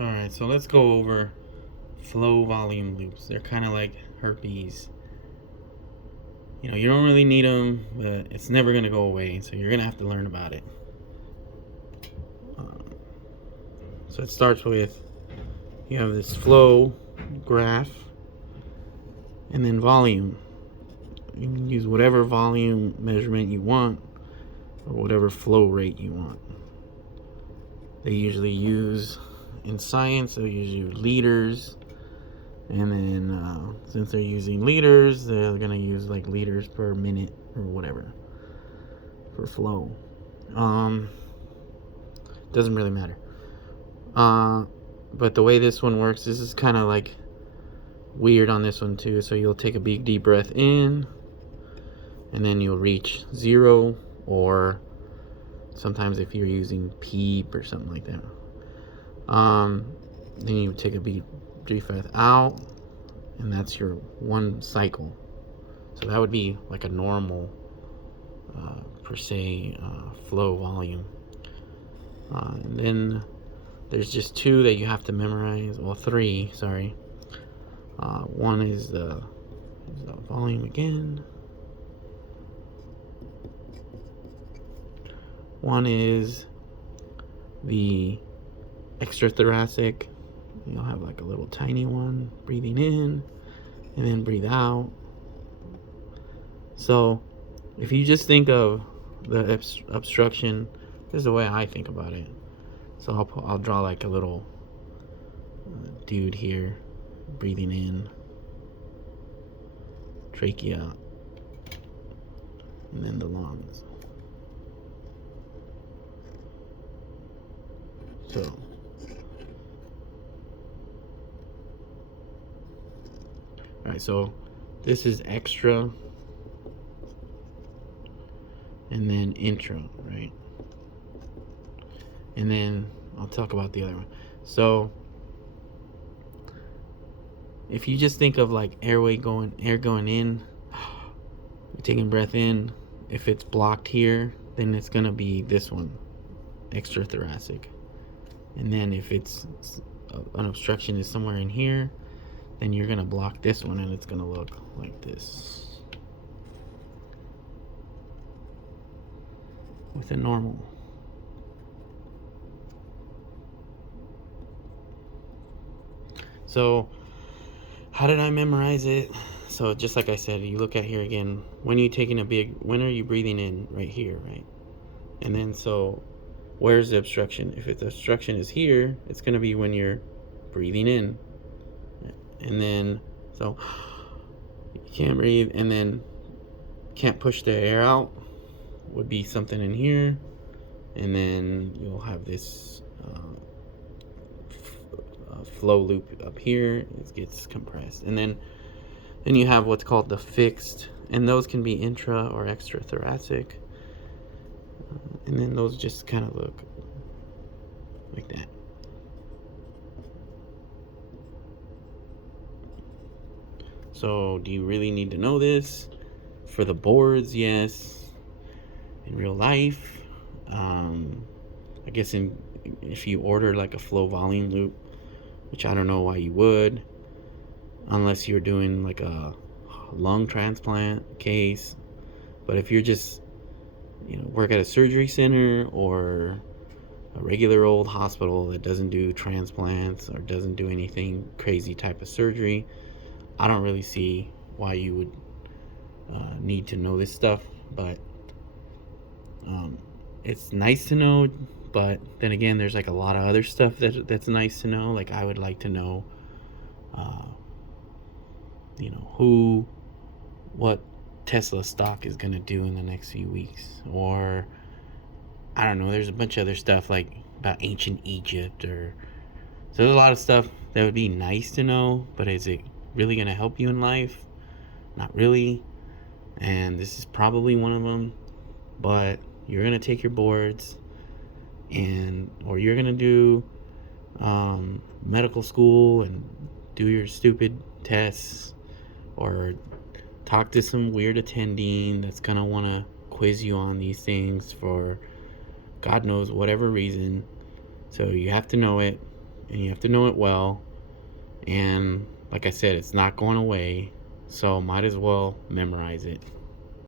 Alright, so let's go over flow volume loops. They're kind of like herpes. You don't really need them, but it's never going to go away, so you're going to have to learn about it. So it starts with, you have this flow graph, and then volume. You can use whatever volume measurement you want, or whatever flow rate you want. They usually use, in science, they'll use liters. And then since they're using liters, they're going to use like liters per minute or whatever for flow. Doesn't really matter. But the way this one works, this is kind of like weird on this one too. So you'll take a big deep breath in, and then you'll reach 0, or sometimes if you're using PEEP or something like that. Then you take a big deep breath out, and that's your one cycle. So that would be like a normal per se flow volume. And then there's just 2 that you have to memorize. Well, 3, sorry. One is the volume again. One is the extrathoracic. You'll have like a little tiny one, breathing in and then breathe out. So if you just think of the obstruction, this is the way I think about it. So I'll draw like a little dude here, breathing in, trachea, and then the lungs. So alright, so this is extra and then intra, right? And then I'll talk about the other one. So if you just think of like air going in, you're taking breath in, if it's blocked here, then it's gonna be this one, extrathoracic. And then if it's an obstruction is somewhere in here, then you're gonna block this one, and it's gonna look like this with a normal. So how did I memorize it? So just like I said, you look at here again, when are you breathing in? Right here, right? And then so where's the obstruction? If the obstruction is here, it's going to be when you're breathing in. And then so you can't breathe, and then can't push the air out would be something in here. And then you'll have this flow loop up here. It gets compressed, and then you have what's called the fixed, and those can be intra or extrathoracic, and then those just kind of look like that. So do you really need to know this for the boards? Yes. In real life, I guess if you order like a flow volume loop, which I don't know why you would, unless you're doing like a lung transplant case. But if you're just work at a surgery center or a regular old hospital that doesn't do transplants or doesn't do anything crazy type of surgery, I don't really see why you would need to know this stuff. But it's nice to know. But then again, there's like a lot of other stuff that's nice to know. Like I would like to know, what Tesla stock is gonna do in the next few weeks, or I don't know. There's a bunch of other stuff like about ancient Egypt, so there's a lot of stuff that would be nice to know. But is it really gonna help you in life? Not really. And this is probably one of them. But you're gonna take your boards, or you're gonna do medical school and do your stupid tests, or talk to some weird attending that's gonna want to quiz you on these things for God knows whatever reason. So you have to know it, and you have to know it well. And like I said, it's not going away, so might as well memorize it.